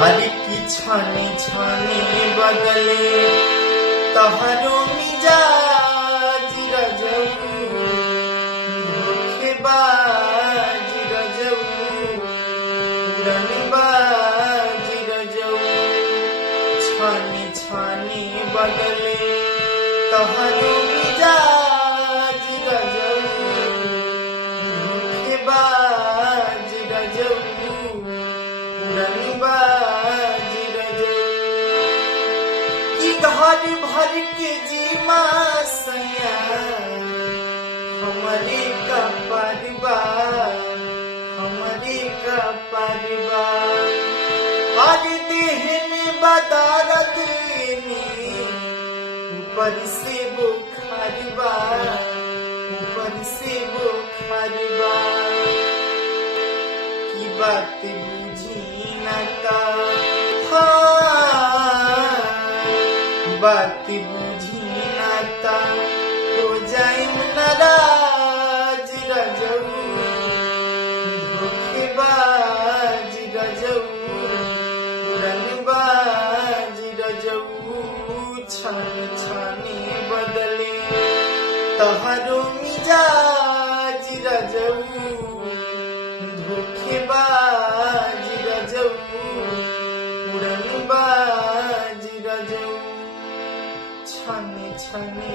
हर की छाने छाने बदले तहरो मिजाज रजऊ धोखेबाज रजऊ उड़नबाज रजऊ छाने छाने बदले तहरो मिजाज रजऊ धोखेबाज रजऊ उड़नबाज रजऊ की घर भर के जीमा सया हमारे का परिवार आज देह में बदारत में ऊपर से बुखार की बात बुझी न का बात बुझी न का हो जाए नाराज रजऊ धोखेबाज रजऊ उड़नबाज रजऊ छाने छाने बदले तहरो मिजाज रजऊ धोखेबाज रजऊ उड़नबाज रजऊ छाने छाने